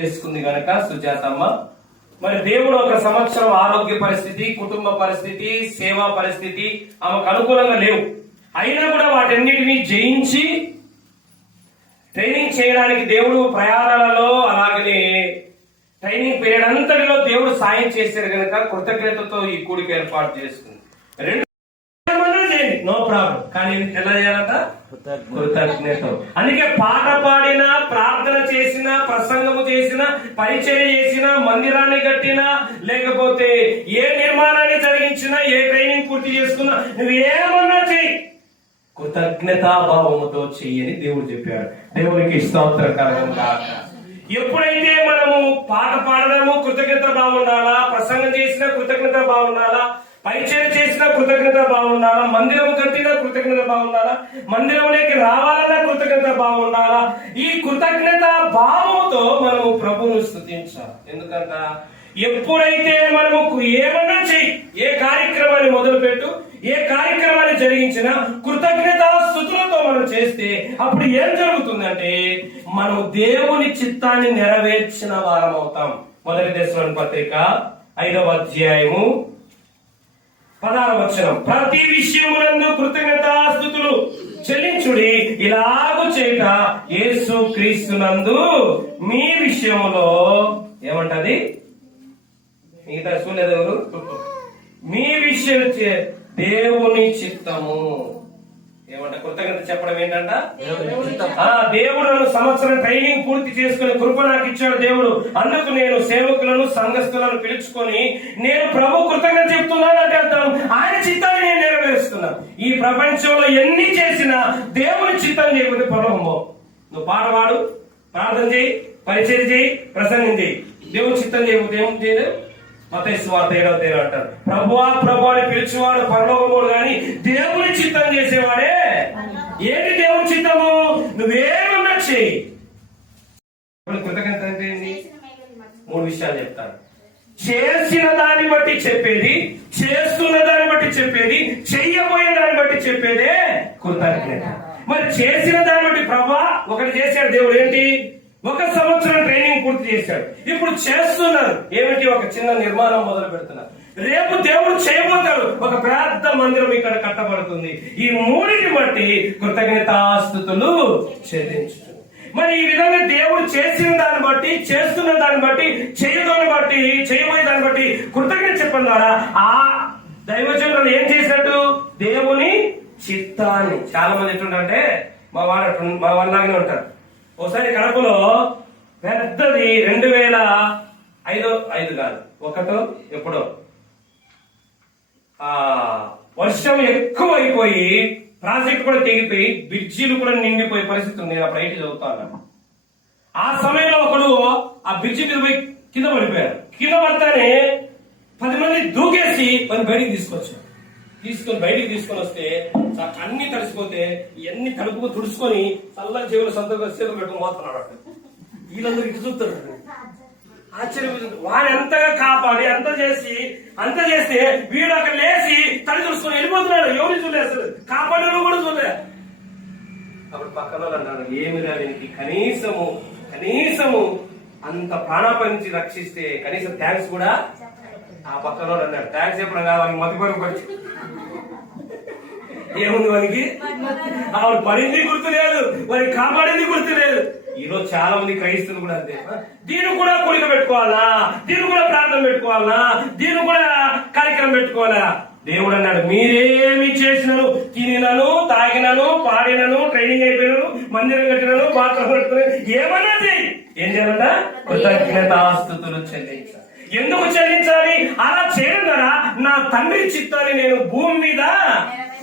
చేసుకుంది గనక సుజాతమ్మ, మరి దేవుడు ఒక సంవత్సరం ఆరోగ్య పరిస్థితి, కుటుంబ పరిస్థితి, సేవా పరిస్థితి ఆమెకు అనుకూలంగా లేవు. అయినా కూడా వాటన్నిటినీ జయించి ట్రైనింగ్ చేయడానికి దేవుడు ప్రయాణాలలో అలాగనే ట్రైనింగ్ పీరియడ్ అంతటిలో దేవుడు సాయం చేశారు కనుక కృతజ్ఞతతో ఈ కూడిక ఏర్పాటు చేసుకుంది. నో ప్రాబ్లం, కానీ ఎలా చేయాలంట? కృతజ్ఞత. అందుకే పాట పాడినా, ప్రార్థన చేసినా, ప్రసంగము చేసినా, పరిచర్య చేసినా, మందిరాన్ని కట్టినా, లేకపోతే ఏ నిర్మాణాన్ని జరిగించినా, ఏ ట్రైనింగ్ పూర్తి చేసుకున్నా, నువ్వు ఏమన్నా చెయ్యి, కృతజ్ఞతాభావముతో చెయ్యని దేవుడు చెప్పాడు. దేవునికి స్తోత్రకరం కాక. ఎప్పుడైతే మనము పాట పాడదామో కృతజ్ఞత బాగుండాలా, ప్రసంగం చేసినా కృతజ్ఞత బాగుండాలా, పరిచయం చేసిన కృతజ్ఞత బాగుండాలా, మందిరం కట్టినా కృతజ్ఞత బాగుండాలా, మందిరంలోకి రావాలన్నా కృతజ్ఞత బాగుండాలా. ఈ కృతజ్ఞత భావంతో మనము ప్రభువును స్తుతించాలి. ఎందుకంట ఎప్పుడైతే మనము ఏమన్నా చెయ్యి, ఏ కార్యక్రమాన్ని మొదలుపెట్టు, ఏ కార్యక్రమాన్ని జరిగించినా కృతజ్ఞత స్తుతులతో మనం చేస్తే అప్పుడు ఏం జరుగుతుందంటే మనం దేవుని చిత్తాన్ని నెరవేర్చిన వారం అవుతాం. మొదటి దశలోని పత్రిక 5వ అధ్యాయము 16వ వచనం, ప్రతి విషయమునందు కృతజ్ఞతాస్తుతులు చెల్లించుడి, ఇలాగూ చేత యేసు క్రీస్తునందు మీ విషయములో ఏమంటది? మిగతా చూడలేదు ఎవరు? మీ విషయం దేవుని చిత్తము ఏమంట? కృతజ్ఞత చెప్పడం ఏంటంట? దేవుడు నన్ను సంవత్సరం ట్రైనింగ్ పూర్తి చేసుకుని కృప నాకు ఇచ్చాడు దేవుడు. అందుకు నేను సేవకులను, సంఘస్థులను పిలుచుకొని నేను ప్రభు కృతజ్ఞత చెప్తున్నాను అంటే అర్థం ఆయన చిత్తాన్ని నేను నెరవేరుస్తున్నాను. ఈ ప్రపంచంలో ఎన్ని చేసినా దేవుని చిత్తం చేయకపోతే పొలము. నువ్వు పాట పాడు, ప్రార్థన చేయి, పరిచయం చేయి, ప్రసంగం చేయి, దేవుని చిత్తం చేయకపోతే ఏం చేయలేదు. మత్తయి సువార్త 7వ అధ్యాయం అంటారు, ప్రభువా ప్రభు అని పిలిచేవాడు పరలోకముడు గాని దేవుని చిత్తం చేసేవాడే. ఏంటి దేవుని చిత్తము? నువ్వేమన్నా చెయ్యి. కృతజ్ఞత అంటే ఏంటి? 3 విషయాలు చెప్తాను. చేసిన దాన్ని బట్టి చెప్పేది, చేస్తున్న దాన్ని బట్టి చెప్పేది, చెయ్యబోయే దాన్ని బట్టి చెప్పేదే కృతజ్ఞత. మరి చేసిన దాన్ని బట్టి ప్రభువా ఒకటి చేశాడు దేవుడు, ఏంటి? 1 సంవత్సరం ట్రైనింగ్ పూర్తి చేశాడు. ఇప్పుడు చేస్తున్నారు ఏమిటి? ఒక చిన్న నిర్మాణం మొదలు పెడుతున్నారు. రేపు దేవుడు చేయబోతాడు, ఒక పెద్ద మందిరం ఇక్కడ కట్టబడుతుంది. ఈ 3ని బట్టి కృతజ్ఞతాస్తుతులు చెల్లించు. మరి ఈ విధంగా దేవుడు చేసిన దాన్ని బట్టి, చేస్తున్న దాన్ని బట్టి, చేయదాన్ని బట్టి, చేయబోయే దాన్ని బట్టి కృతజ్ఞత చెప్పడం ద్వారా ఆ దైవజనులు ఏం చేసినట్టు? దేవుని చిత్తాన్ని. చాలా మంది ఎట్లుంటారంటే మా వాళ్ళలాగానే ఉంటారు. ఒకసారి కడపలో పెద్దది 2005 కాదు, 1 ఎప్పుడో వర్షం ఎక్కువ అయిపోయి ప్రాజెక్ట్ కూడా తెగిపోయి బ్రిడ్జీలు కూడా నిండిపోయే పరిస్థితి ఉంది. నేను అప్పుడు 8 చదువుతాను. ఆ సమయంలో ఒకడు ఆ బ్రిడ్జి మీద పోయి కింద పడిపోయారు. కింద పడితేనే 10 మంది దూకేసి మరి బయటికి బయటికి తీసుకొని వస్తే అన్ని తడిసిపోతే ఇవన్నీ తడుపుకు తుడుచుకొని చల్లగా చెవులు సంతగా చేతులు పెట్టుకుని పోతున్నాడు. వీళ్ళందరూ ఇటు చూస్తారు. ఆశ్చర్యపోతుంది. వాడు ఎంతగా కాపాడి అంత చేస్తే వీడు అక్కడ లేచి తడి తుడుచుకొని వెళ్ళిపోతున్నాడు. ఎవరిని చూడలేదు, అసలు కాపాడను కూడా చూడలే. అప్పుడు పక్కన వాళ్ళు అన్నాడు, ఏమిరా వీనికి కనీసము అంత ప్రాణాపాయ నుంచి రక్షిస్తే కనీసం థ్యాంక్స్ కూడా. ఆ పక్కన వాళ్ళు అన్నాడు, థ్యాంక్స్ చెప్పడం కాదు, వానికి మతిపరుపు వచ్చి ఏముంది వానికి? ఆవిడ పడింది గుర్తులేదు, వారికి కాపాడింది గుర్తులేదు. ఈరోజు చాలా మంది క్రైస్తవులు కూడా అంతే. దీన్ని కూడా కోరిక పెట్టుకోవాలా, దీన్ని కూడా ప్రార్థన పెట్టుకోవాలా, దీన్ని కూడా కార్యక్రమం పెట్టుకోవాలా. దేవుడు అన్నాడు, మీరేమి చేసినను, తినినను, తాగినను, పాడినను, ట్రైనింగ్ అయిపోయినను, మందిరం కట్టినను, బాత్రూమ్ కట్టుకుని ఏమన్నా చేయి. ఏం చేయాలంట? కృతజ్ఞతాస్తుతులు చెల్లించాలి. ఎందుకు చెల్లించాలి? అలా చేయడం ద్వారా నా తండ్రి చిత్తాన్ని నేను భూమి మీద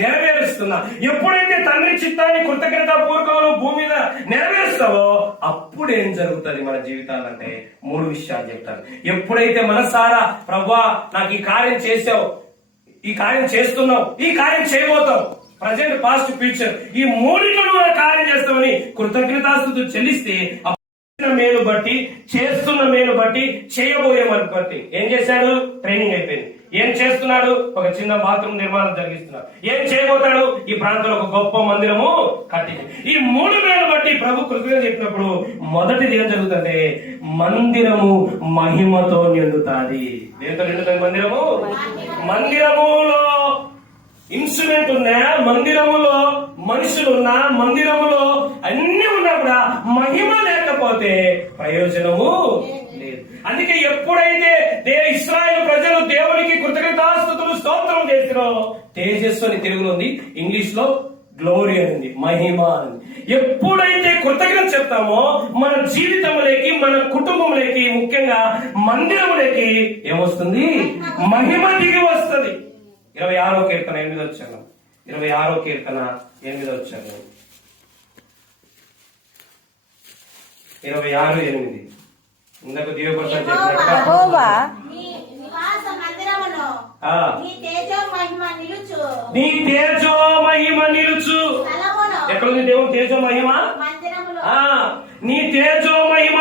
నెరవేరుస్తున్నా. ఎప్పుడైతే తండ్రి చిత్తాన్ని కృతజ్ఞతాపూర్వకంగా భూమి మీద నెరవేరుస్తావో అప్పుడు ఏం జరుగుతుంది మన జీవితాలంటే 3 విషయాలు చెప్తాను. ఎప్పుడైతే మనసారా ప్రభువా నాకు ఈ కార్యం చేసావు, ఈ కార్యం చేస్తున్నావు, ఈ కార్యం చేయబోతావు, ప్రజెంట్ పాస్ట్ ఫ్యూచర్ ఈ 3 కార్యం చేస్తామని కృతజ్ఞతాస్తుతులు చెల్లిస్తే మేలు బట్టి, చేస్తున్న మేలు బట్టి, చేయబోయే బట్టి ఏం చేశాడు? ట్రైనింగ్ అయిపోయింది. ఏం చేస్తున్నాడు? ఒక చిన్న బాత్రూమ్ నిర్మాణం జరిగిస్తున్నాడు. ఏం చేయబోతాడు? ఈ ప్రాంతంలో ఒక గొప్ప మందిరము కట్టి. ఈ 3 వేలు బట్టి ప్రభు కృతజ్ఞత చెప్పినప్పుడు మొదటిది ఏం జరుగుతుందంటే మందిరము మహిమతో నిండుతాది. దేంతో నిండుతుంది మందిరము? మందిరములో ఇన్స్ట్రుమెంట్ ఉన్నా, మందిరములో మనుషులున్నా, మందిరములో అన్ని ఉన్నా కూడా మహిమ లేకపోతే ప్రయోజనము లేదు. అందుకే ఎప్పుడైతే ఇశ్రాయేలు ప్రజలు దేవునికి కృతజ్ఞతాస్తుతులు స్తోత్రం చేసిరో, తేజస్సు అని తెలుగులో ఉంది, ఇంగ్లీష్ లో గ్లోరీ అని, మహిమ అని. ఎప్పుడైతే కృతజ్ఞత చెప్తామో మన జీవితంలోకి, మన కుటుంబంలోకి, ముఖ్యంగా మందిరంలోకి ఏమొస్తుంది? మహిమ దిగి వస్తుంది. 26వ కీర్తన 8వ వచనం. 26వ కీర్తన 8వ వచనం. 26:8. ఇందాక దీవపరచని చెప్పినట్టుగా యెహోవా నీ నివాస మందిరములో నీ తేజో మహిమ నిలుచు స్థలములో. ఎక్కడుంది దేవుని తేజో మహిమ? మందిరములో. నీ తేజో మహిమ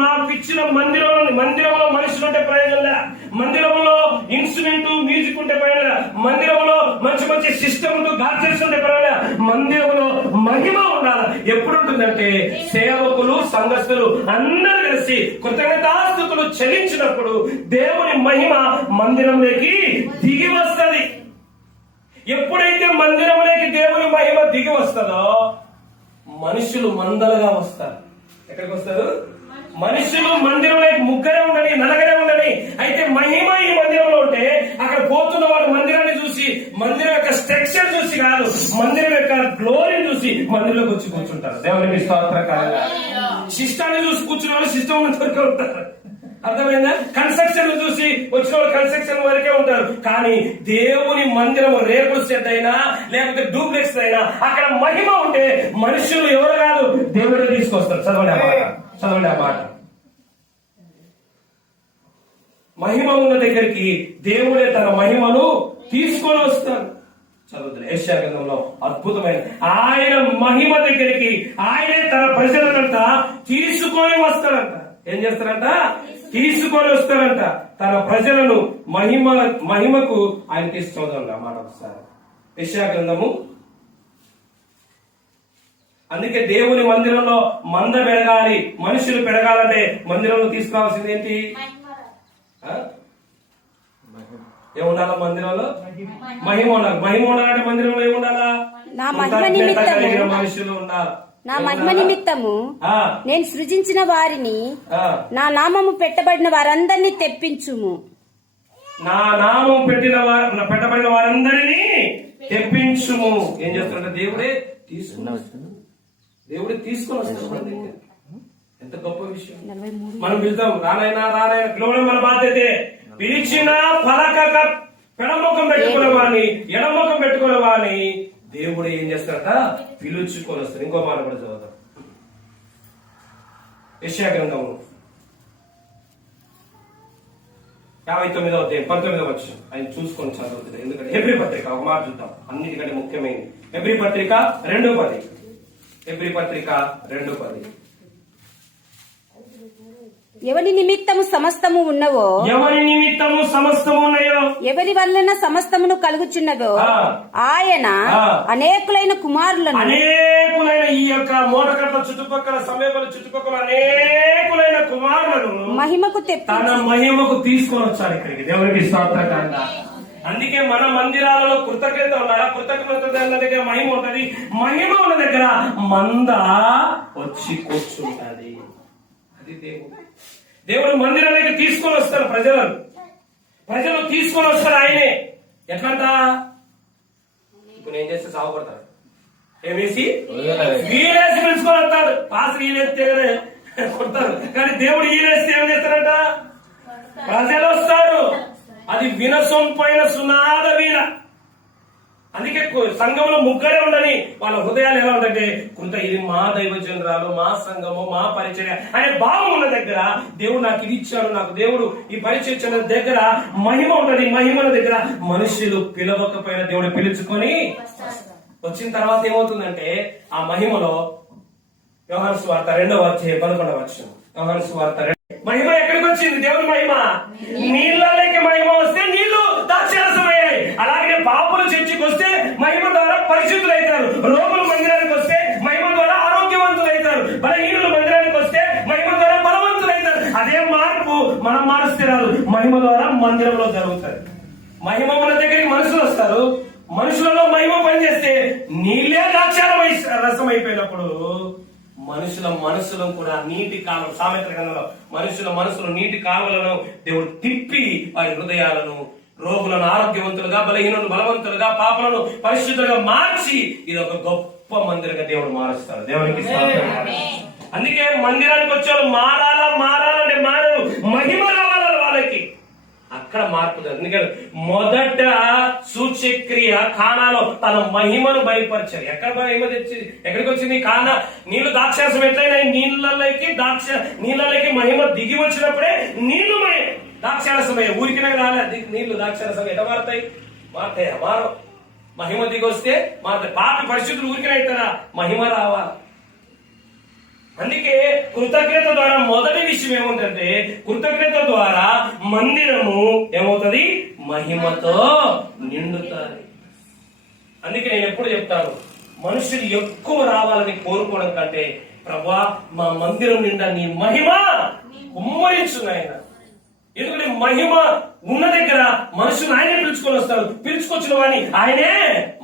మాకు ఇచ్చిన మందిరంలో మనుషులు ఉంటే ప్రయోజనం, మందిరంలో ఇన్స్ట్రుమెంట్ మ్యూజిక్ ఉంటే ప్రయోజనం, మందిరంలో మంచి మంచి సిస్టమ్ గాడ్జెట్స్ ఉంటే ప్రయోజనం, మందిరంలో మహిమ ఉండాలి. ఎప్పుడు ఉంటుందంటే సేవకులు, సంఘస్థులు అందరూ కలిసి కృతజ్ఞతాస్తుతులు చెల్లించినప్పుడు దేవుని మహిమ మందిరంలోకి దిగి వస్తుంది. ఎప్పుడైతే మందిరంలోకి దేవుని మహిమ దిగి వస్తుందో మనుషులు మందలుగా వస్తారు. ఎక్కడికి వస్తారు? మనుషులు మందిరంలోకి ముగ్గురే ఉండని, నలుగురే ఉండని. అయితే మహిమ ఈ మందిరంలో ఉంటే అక్కడ పోతున్న వాళ్ళు మందిరాన్ని చూసి, మందిరం యొక్క స్ట్రక్చర్ చూసి కాదు, మందిరం యొక్క గ్లోరీని చూసి మందిరంలోకి వచ్చి కూర్చుంటారు. దేవునికి స్తోత్రకారంగా. సిస్టాన్ని చూసి కూర్చున్న వాళ్ళు సిస్టమ్ వరకే ఉంటారు. అర్థమైందా? కన్స్ట్రక్షన్ చూసి వచ్చిన వాళ్ళు కన్స్ట్రక్షన్ వరకే ఉంటారు. కానీ దేవుని మందిరం రేకుల సెట్ అయినా లేకపోతే డూప్లెక్స్ అయినా అక్కడ మహిమ ఉంటే మనుషులు ఎవరు కాదు, దేవుడే తీసుకొస్తారు. చదవండి ఆ మాట. మహిమ ఉన్న దగ్గరికి దేవుడే తన మహిమను తీసుకొని వస్తాడు. చదువుతుంది యెషయా గ్రంథంలో అద్భుతమైన ఆయన మహిమ దగ్గరికి ఆయనే తన ప్రజలనంతా తీసుకొని వస్తాడంట. ఏం చేస్తారంట? తీసుకొని వస్తారంట. తన ప్రజలను మహిమకు ఆయన తీసుకొద్దాం మాట ఒకసారి. యెషయా గ్రంథము. అందుకే దేవుని మందిరంలో మంద పెరగాలి, మనుషులు పెరగాలంటే మందిరంలో తీసుకురావాల్సింది ఏంటి? ఏముండాలా మందిరంలో? మహిమ ఉండాలి. మహిమ ఉండాలంటే మందిరంలో ఏముండాలా? మనుషులు ఉండాలి. నా మహిమ నిమిత్తము నేను సృజించిన వారిని, నా నామము పెట్టబడిన వారందరినీ తెప్పించుము. నా నామం పెట్టబడిన వారందరినీ తెప్పించుము. ఏం చేస్తారంటే దేవుడే తీసుకుని వస్తాడు. ఎంత గొప్ప విషయం. మనం పిలుతాం రానైనా పిలవడం మన బాధ్యతే. పిలిచిన పలకక పెడముఖం పెట్టుకునే వాడిని, ఎడముఖం పెట్టుకునే వాడిని దేవుడు ఏం చేస్తాడట? పిలుచుకొని వస్తాడు. ఇంకో మాట కూడా చదువుతాం. యెషయా గ్రంథము 59వ అధ్యాయం 19వ వచనం. ఆయన చూసుకొని చదువుతుంది. ఎందుకంటే హెబ్రీ పత్రిక ఒక మాట చూద్దాం, అన్నిటికంటే ముఖ్యమైనది. హెబ్రీ పత్రిక 2:10. హెబ్రీ పత్రిక 2:10. ఎవరి నిమిత్తము సమస్తము ఉన్నవో, ఎవరి నిమిత్తము సమస్తము ఉన్నాయో, ఎవరి వలన సమస్తమును కలుగుచున్నదో ఆయన అనేకులైన కుమారులను, ఈ యొక్క మోటకట్ల చుట్టుపక్కల సమీపల చుట్టుపక్కల అనేకులైన కుమారులను మహిమకు తన మహిమకు తీసుకొని వచ్చాడు ఇక్కడికి. దేవునికి స్తోత్రకాండ. అందుకే మన మందిరాలలో కృతజ్ఞత ఉండాలి. కృతజ్ఞత దగ్గర మహిమ ఉంటది. మహిమ ఉన్న దగ్గర మంద వచ్చి కూర్చుంటది. అది దేవుడు మందిరానికి తీసుకొని వస్తారు ప్రజలు తీసుకొని వస్తారు. ఆయనే ఎట్లంట? ఇప్పుడు ఏం చేస్తే సాగుపడతారు. ఏమేసి వీరేసి పిలుచుకొని వస్తారు. పాస్ ఈనేస్తే కొడతారు. కానీ దేవుడు ఈనేస్తే ఏం చేస్తారంట? ప్రజలు వస్తారు. అది వినసొంపైన సునాద వీణ. అందుకే సంఘంలో ముగ్గురే ఉండని వాళ్ళ హృదయాలు ఎలా ఉందంటే ఇది మా దైవజనురాలు, మా సంఘము, మా పరిచర్య అనే భావం ఉన్న దగ్గర దేవుడు నాకు ఇది ఇచ్చాడు, నాకు దేవుడు ఈ పరిచర్య దగ్గర మహిమ ఉంటది. మహిమల దగ్గర మనుషులు పిలవకపోయినా దేవుడు పిలుచుకొని వచ్చిన తర్వాత ఏమవుతుందంటే ఆ మహిమలో యోహాను సువార్త 2వ అధ్యాయం 11వ వచనం. యోహాను సువార్త మహిమ ఎక్కడికి వచ్చింది? దేవుని మహిమ. నీళ్ళలోకి మహిమ వస్తే నీళ్లు పాపులు చర్చికి వస్తే మహిమ ద్వారా పరిశుద్ధులు అవుతారు, రోగులు మందిరానికి వస్తే మహిమ ద్వారా ఆరోగ్యవంతులు అవుతారు, బలహీనులు మందిరానికి వస్తే మహిమ ద్వారా బలవంతులు అవుతారు. అదే మార్పు మనం మారుస్తే రాదు, మహిమ ద్వారా మందిరంలో జరుగుతుంది. మహిమ మన దగ్గరికి మనుషులు వస్తారు, మనుషులలో మహిమ పనిచేస్తే నీళ్ళే ద్రాక్షారమై రసం అయిపోయినప్పుడు మనుషుల మనసులో కూడా నీటి కాలం, సామెత గ్రంథంలో మనుషుల మనసులో నీటి కాలువలను దేవుడు తిప్పి వారి హృదయాలను, రోగులను ఆరోగ్యవంతులుగా, బలహీనులను బలవంతులుగా, పాపలను పరిశుద్ధులుగా మార్చి ఇది ఒక గొప్ప మందిరంగా దేవుడు మారుస్తాడు. దేవునికి స్తోత్రం. అందుకే మందిరానికి వచ్చే వాళ్ళు మారాలంటే మారరు, మహిమ రావాలి వాళ్ళకి, అక్కడ మార్పు జరుగుతుంది. ఎందుకంటే మొదట సూచ్యక్రియ కానాలో తన మహిమను బయలుపరిచారు. ఎక్కడ మహిమ తెచ్చి ఎక్కడికి వచ్చింది? కానా నీళ్లు ద్రాక్షారసం ఎట్లయినా నీళ్ళకి మహిమ దిగి వచ్చినప్పుడే నీళ్లు ద్రాక్షారసమయ్యే, ఊరికినే రాలే నీళ్లు ద్రాక్షారసం ఎట మారుతాయి? మారుతాయా? మారు. మహిమ దిగి వస్తే మారుతాయి. పాపి పరిస్థితులు ఊరికినే అవుతారా? మహిమ రావాలి. అందుకే కృతజ్ఞత ద్వారా మొదటి విషయం ఏముందంటే, కృతజ్ఞత ద్వారా మందిరము ఏమవుతుంది? మహిమతో నిండుతారు. అందుకే నేను ఎప్పుడు చెప్తాను, మనుషులు ఎక్కువ రావాలని కోరుకోవడం కంటే, ప్రభువా మా మందిరం నిండా నీ మహిమ కుమ్మరించు నాయన. ఎందుకంటే మహిమ ఉన్న దగ్గర మనుషులు ఆయనే పిలుచుకొని వస్తాడు, పిలుచుకొచ్చిన వాడిని ఆయనే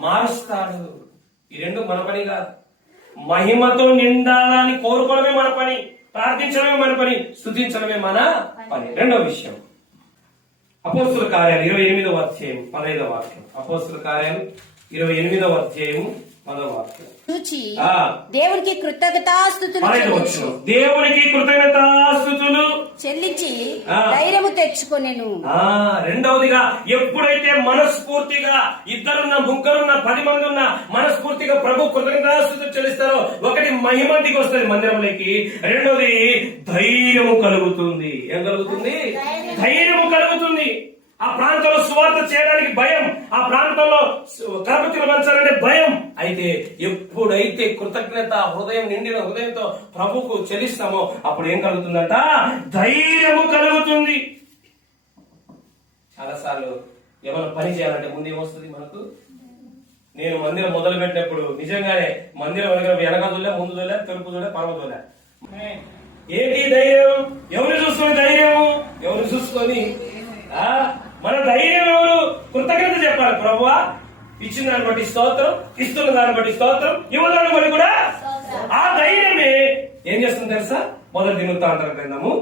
మారుస్తాడు. ఈ రెండు మన పని కాదు. మహిమతో నిండాలని కోరుకోవడమే మన పని, ప్రార్థించడమే మన పని, స్తుతించడమే మన పని. రెండో విషయం, అపోస్తుల కార్యాలు 28వ అధ్యాయం 15వ వాక్యం. అపోస్తుల కార్యాలు 28వ అధ్యాయం 10వ వాక్యం. చూచి దేవునికి కృతజ్ఞతాస్తుతులు దేవునికి కృతజ్ఞతాస్తుతులు చెల్లించి ధైర్యము తెచ్చుకొనెను. రెండవదిగా, ఎప్పుడైతే మనస్ఫూర్తిగా ఇద్దరున్న, ముగ్గురున్న, 10 మంది ఉన్న మనస్ఫూర్తిగా ప్రభు కృతజ్ఞతాస్తుతులు చెల్లిస్తారో, ఒకటి మహిమ దిగి వస్తుంది మందిరంలోకి, రెండోది ధైర్యము కలుగుతుంది. ఏం కలుగుతుంది? ధైర్యము కలుగుతుంది. ఆ ప్రాంతంలో సువార్త చేయడానికి భయం, ఆ ప్రాంతంలో కరపతిని పంచాలంటే భయం. అయితే ఎప్పుడైతే కృతజ్ఞత హృదయం నిండిన హృదయంతో ప్రభుకు చెల్లిస్తామో అప్పుడు ఏం కలుగుతుందంట? ధైర్యము కలుగుతుంది. చాలాసార్లు ఏమైనా పని చేయాలంటే ముందు ఏమొస్తుంది మనకు? నేను మందిరం మొదలు పెట్టినప్పుడు నిజంగానే మందిరం వెనక దొల్లే, ముందు దొల్లే, తలుపు దొల్లే, పరమ దొల్లే. ఏంటి ధైర్యం? ఎవరిని చూసుకొని ధైర్యము? ఎవరిని చూసుకొని? మన ధైర్యం ఎవరు? కృతజ్ఞత చెప్పాలి. ప్రభువా ఇచ్చిన దాన్ని బట్టి స్తోత్రం, ఇస్తున్న దాన్ని బట్టి స్తోత్రం, ఇవ్వదాన్ని బట్టి కూడా. ఆ ధైర్యమే ఏం చేస్తుంది తెలుసా? మొదటి దినవృత్తాంతముల గ్రంథము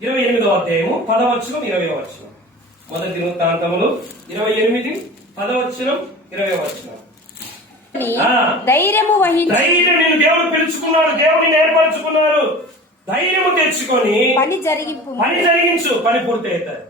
28వ అధ్యాయము 10వ వచనం 20వ వచనం. మొదటి దినవృత్తాంతములు 28 10వ వచనం 20వ వచనం. ధైర్యము వహించి, ధైర్యం, నేను దేవుడు పిలుచుకున్నాడు, దేవుడిని ఏర్పరచుకున్నారు, ధైర్యము తెచ్చుకొని పని జరిగించు, పని పూర్తి అవుతారు.